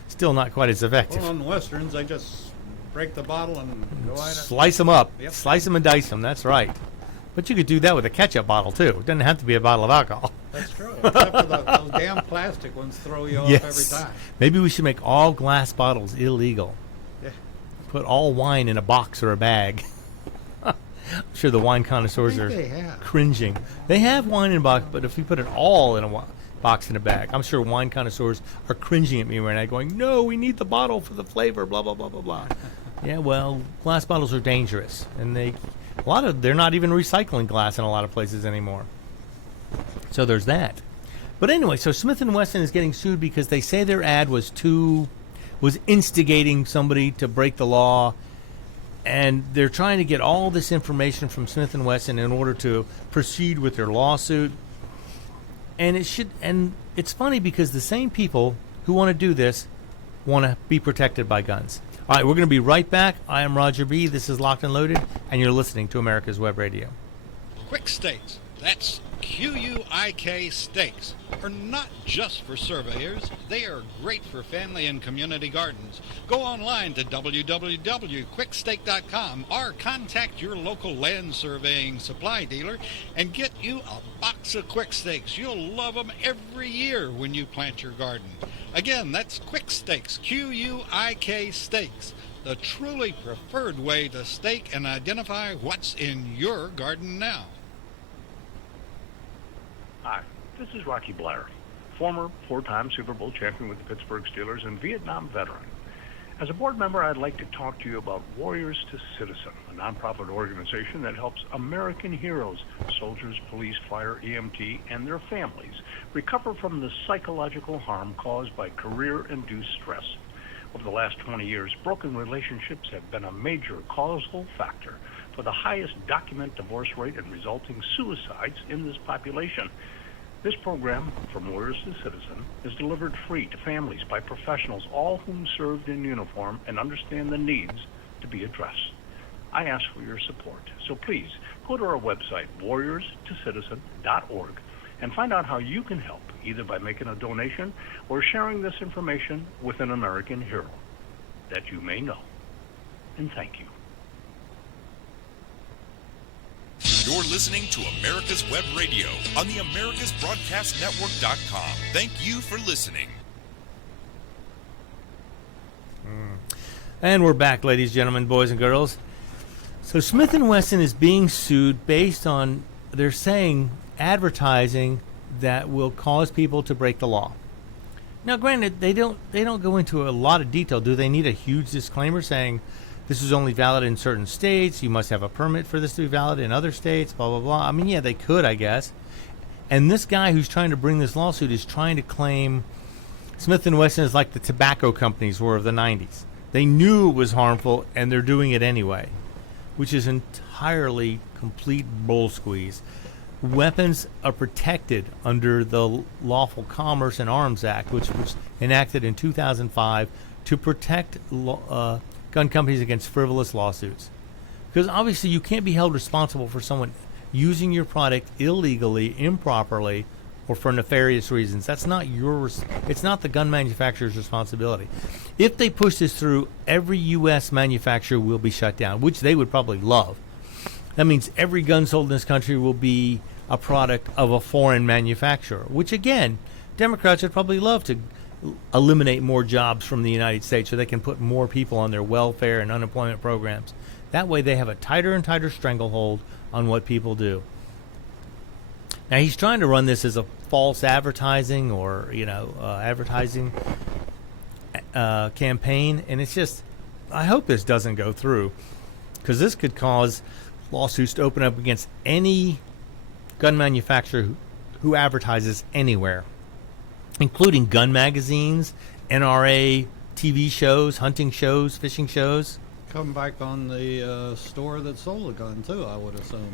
still not quite as effective. Well, on Westerns, they just break the bottle and go at it. Slice them up. Yep. Slice them and dice them. That's right. But you could do that with a ketchup bottle, too. It doesn't have to be a bottle of alcohol. That's true. Except for those damn plastic ones throw you off every time. Maybe we should make all glass bottles illegal. Yeah. Put all wine in a box or a bag. I'm sure the wine connoisseurs I are think they have. cringing. They have wine in a box, but if we put it all in a box in a bag, I'm sure wine connoisseurs are cringing at me right now going, no, we need the bottle for the flavor, blah, blah, blah, blah, blah. Yeah, well, glass bottles are dangerous, and they're not even recycling glass in a lot of places anymore. So there's that. But anyway, so Smith & Wesson is getting sued because they say their ad was instigating somebody to break the law, and they're trying to get all this information from Smith & Wesson in order to proceed with their lawsuit. And it's funny because the same people who want to do this want to be protected by guns. All right, we're going to be right back. I am Roger B. This is Locked and Loaded, and you're listening to America's Web Radio. Quick Stakes, that's Q-U-I-K Stakes, are not just for surveyors. They are great for family and community gardens. Go online to www.quickstake.com or contact your local land surveying supply dealer and get you a box of Quick Stakes. You'll love them every year when you plant your garden. Again, that's Quick Stakes, Q-U-I-K Stakes, the truly preferred way to stake and identify what's in your garden now. Hi, this is Rocky Blair, former four-time Super Bowl champion with the Pittsburgh Steelers and Vietnam veteran. As a board member, I'd like to talk to you about Warriors to Citizen, a nonprofit organization that helps American heroes, soldiers, police, fire, EMT, and their families recover from the psychological harm caused by career-induced stress. Over the last 20 years, broken relationships have been a major causal factor for the highest documented divorce rate and resulting suicides in this population. This program, From Warriors to Citizen, is delivered free to families by professionals, all whom served in uniform and understand the needs to be addressed. I ask for your support, so please go to our website, warriorstocitizen.org, and find out how you can help, either by making a donation or sharing this information with an American hero that you may know. And thank you. You're listening to America's Web Radio on the AmericasBroadcastNetwork.com. Thank you for listening. And we're back, ladies, gentlemen, boys and girls. So Smith & Wesson is being sued based on, they're saying, advertising that will cause people to break the law. Now, granted, they don't go into a lot of detail. Do they need a huge disclaimer saying this is only valid in certain states, you must have a permit for this to be valid in other states, blah, blah, blah? I mean, yeah, they could, I guess. And this guy who's trying to bring this lawsuit is trying to claim Smith & Wesson is like the tobacco companies were of the 90s. They knew it was harmful, and they're doing it anyway, which is entirely complete bull squeeze. Weapons are protected under the Lawful Commerce and Arms Act, which was enacted in 2005 to protect gun companies against frivolous lawsuits. Because obviously you can't be held responsible for someone using your product illegally, improperly, or for nefarious reasons. That's not it's not the gun manufacturer's responsibility. If they push this through, every U.S. manufacturer will be shut down, which they would probably love. That means every gun sold in this country will be a product of a foreign manufacturer, which again, Democrats would probably love to eliminate more jobs from the United States so they can put more people on their welfare and unemployment programs. That way they have a tighter and tighter stranglehold on what people do. Now he's trying to run this as a false advertising or, advertising campaign, and it's just, I hope this doesn't go through, because this could cause lawsuits to open up against any gun manufacturer who advertises anywhere, including gun magazines, NRA TV shows, hunting shows, fishing shows. Come back on the store that sold the gun, too, I would assume.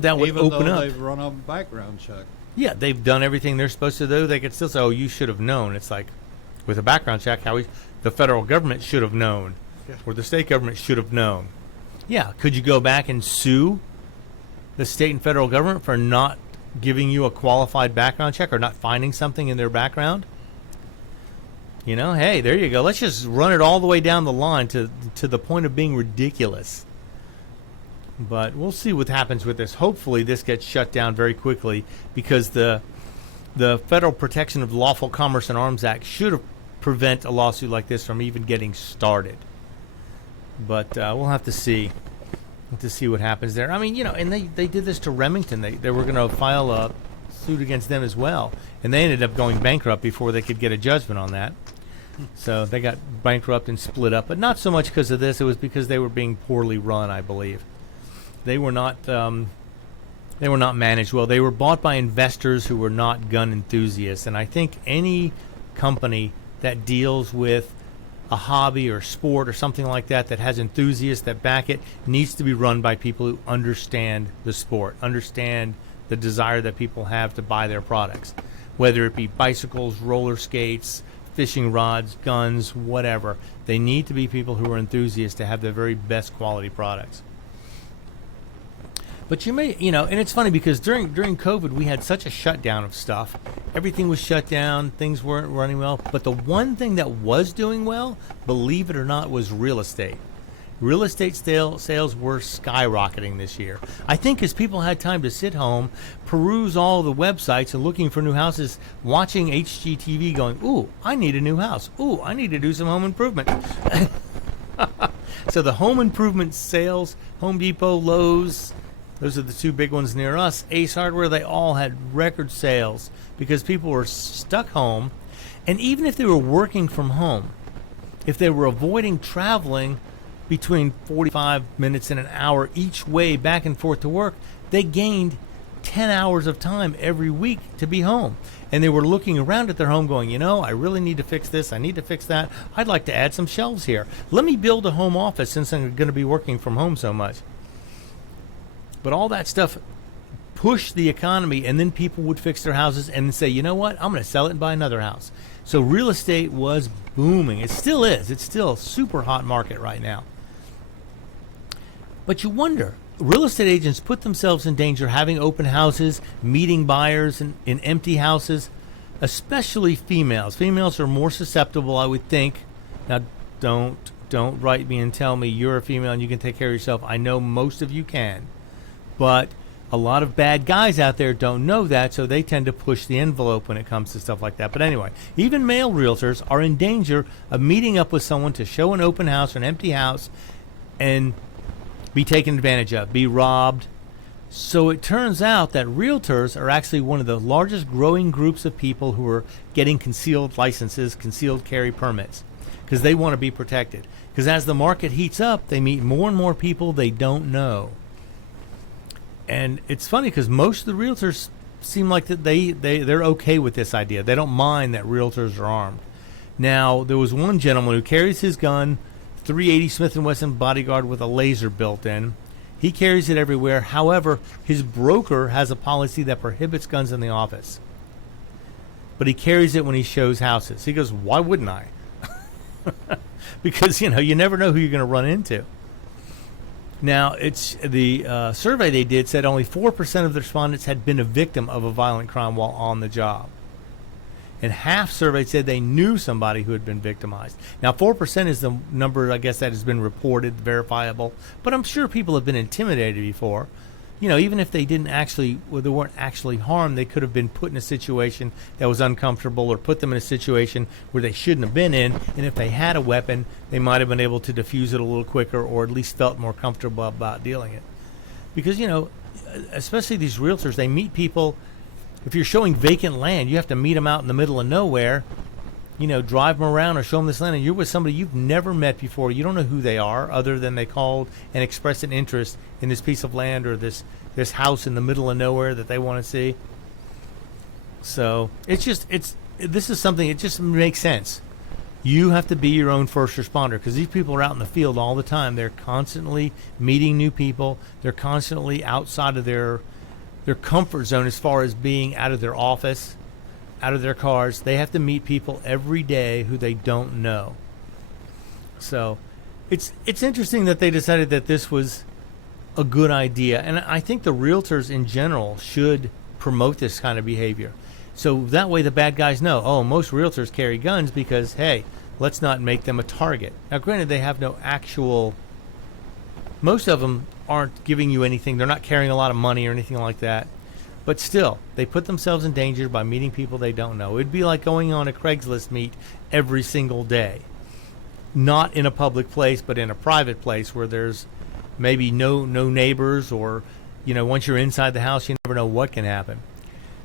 That would Even open though up. they've run a background check. Yeah, they've done everything they're supposed to do. They could still say, oh, you should have known. It's like, with a background check, the federal government should have known, or the state government should have known. Yeah, could you go back and sue the state and federal government for not giving you a qualified background check or not finding something in their background? You know, hey, there you go. Let's just run it all the way down the line to the point of being ridiculous. But we'll see what happens with this. Hopefully this gets shut down very quickly, because the Federal Protection of Lawful Commerce and Arms Act should have prevent a lawsuit like this from even getting started. But we'll have to see what happens there. I mean, you know, and they did this to Remington. They were going to file a suit against them as well, and they ended up going bankrupt before they could get a judgment on that. So they got bankrupt and split up, but not so much because of this. It was because they were being poorly run, I believe. They were not managed well. They were bought by investors who were not gun enthusiasts, and I think any company that deals with a hobby or sport or something like that has enthusiasts that back it needs to be run by people who understand the sport, understand the desire that people have to buy their products, whether it be bicycles, roller skates, fishing rods, guns, whatever. They need to be people who are enthusiasts to have the very best quality products. But you may, you know, and it's funny because during COVID, we had such a shutdown of stuff. Everything was shut down. Things weren't running well. But the one thing that was doing well, believe it or not, was real estate. Real estate sales were skyrocketing this year. I think as people had time to sit home, peruse all the websites and looking for new houses, watching HGTV going, ooh, I need a new house. Ooh, I need to do some home improvement. So the home improvement sales, Home Depot, Lowe's, those are the two big ones near us. Ace Hardware, they all had record sales because people were stuck home. And even if they were working from home, if they were avoiding traveling between 45 minutes and an hour each way back and forth to work, they gained 10 hours of time every week to be home. And they were looking around at their home going, you know, I really need to fix this. I need to fix that. I'd like to add some shelves here. Let me build a home office since I'm going to be working from home so much. But all that stuff pushed the economy, and then people would fix their houses and say, you know what, I'm going to sell it and buy another house. So real estate was booming. It still is. It's still a super hot market right now. But you wonder, real estate agents put themselves in danger having open houses, meeting buyers in empty houses, especially females. Females are more susceptible, I would think. Now, don't write me and tell me you're a female and you can take care of yourself. I know most of you can. But a lot of bad guys out there don't know that, so they tend to push the envelope when it comes to stuff like that. But anyway, even male realtors are in danger of meeting up with someone to show an open house or an empty house and be taken advantage of, be robbed. So it turns out that realtors are actually one of the largest growing groups of people who are getting concealed licenses, concealed carry permits, because they want to be protected. Because as the market heats up, they meet more and more people they don't know. And it's funny because most of the realtors seem like that they're okay with this idea. They don't mind that realtors are armed. Now, there was one gentleman who carries his gun, .380 Smith & Wesson Bodyguard with a laser built in. He carries it everywhere. However, his broker has a policy that prohibits guns in the office. But he carries it when he shows houses. He goes, why wouldn't I? Because, you know, you never know who you're going to run into. Now, it's the survey they did said only 4% of the respondents had been a victim of a violent crime while on the job. And half surveyed said they knew somebody who had been victimized. Now, 4% is the number, I guess, that has been reported, verifiable. But I'm sure people have been intimidated before. You know, even if they didn't actually, well, they weren't actually harmed, they could have been put in a situation that was uncomfortable or put them in a situation where they shouldn't have been in. And if they had a weapon, they might have been able to defuse it a little quicker or at least felt more comfortable about dealing it. Because, you know, especially these realtors, they meet people. If you're showing vacant land, you have to meet them out in the middle of nowhere, you know, drive them around or show them this land, and you're with somebody you've never met before. You don't know who they are other than they called and expressed an interest in this piece of land or this house in the middle of nowhere that they want to see. So this is something, it just makes sense. You have to be your own first responder because these people are out in the field all the time. They're constantly meeting new people. They're constantly outside of their comfort zone as far as being out of their office. out of their cars. They have to meet people every day who they don't know. So it's interesting that they decided that this was a good idea. And I think the realtors in general should promote this kind of behavior. So that way the bad guys know, oh, most realtors carry guns because, hey, let's not make them a target. Now, granted, they have no actual... Most of them aren't giving you anything. They're not carrying a lot of money or anything like that. But still, they put themselves in danger by meeting people they don't know. It'd be like going on a Craigslist meet every single day. Not in a public place, but in a private place where there's maybe no neighbors, or, once you're inside the house, you never know what can happen.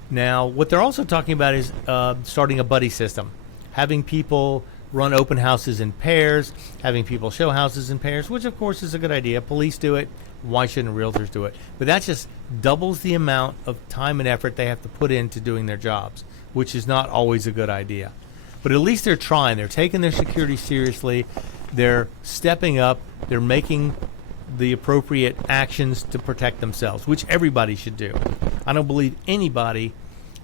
Now, what they're also talking about is starting a buddy system. Having people run open houses in pairs, having people show houses in pairs, which of course is a good idea. Police do it. Why shouldn't realtors do it? But that just doubles the amount of time and effort they have to put into doing their jobs, which is not always a good idea. But at least they're trying. They're taking their security seriously. They're stepping up. They're making the appropriate actions to protect themselves, which everybody should do. I don't believe anybody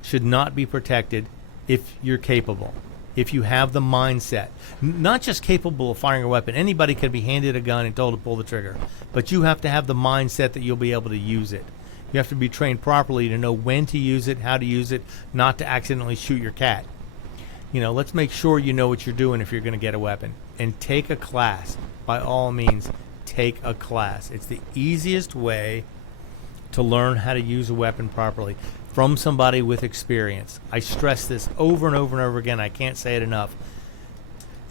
should not be protected if you're capable, if you have the mindset. Not just capable of firing a weapon. Anybody can be handed a gun and told to pull the trigger. But you have to have the mindset that you'll be able to use it. You have to be trained properly to know when to use it, how to use it, not to accidentally shoot your cat. Let's make sure you know what you're doing if you're going to get a weapon. And take a class. By all means, take a class. It's the easiest way to learn how to use a weapon properly from somebody with experience. I stress this over and over and over again. I can't say it enough.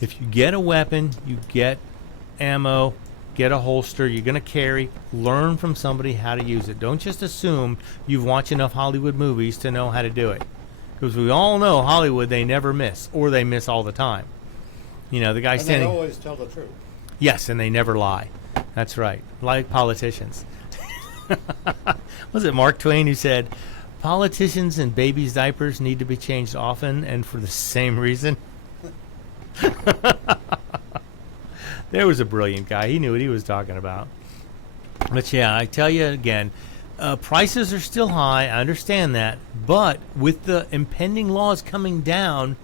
If you get a weapon, you get ammo, get a holster, you're going to carry, learn from somebody how to use it. Don't just assume you've watched enough Hollywood movies to know how to do it. Because we all know Hollywood, they never miss, or they miss all the time. The guy and standing... they always tell the truth. Yes, and they never lie. That's right. Like politicians. Was it Mark Twain who said, politicians and babies' diapers need to be changed often and for the same reason? There was a brilliant guy. He knew what he was talking about. But yeah, I tell you again, prices are still high. I understand that. But with the impending laws coming down,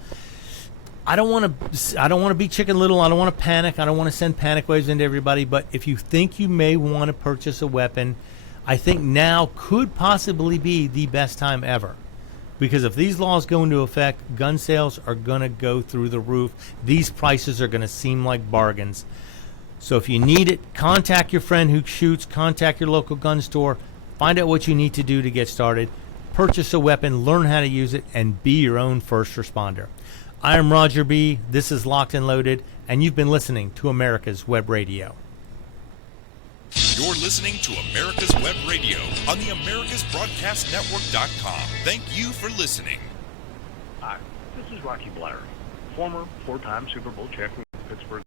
I don't want to be Chicken Little. I don't want to panic. I don't want to send panic waves into everybody. But if you think you may want to purchase a weapon, I think now could possibly be the best time ever. Because if these laws go into effect, gun sales are going to go through the roof. These prices are going to seem like bargains. So if you need it, contact your friend who shoots, contact your local gun store, find out what you need to do to get started, purchase a weapon, learn how to use it, and be your own first responder. I am Roger B. This is Locked and Loaded, and you've been listening to America's Web Radio. You're listening to America's Web Radio on the AmericasBroadcastNetwork.com. Thank you for listening. Hi, this is Rocky Blair, former four-time Super Bowl champion with the Pittsburgh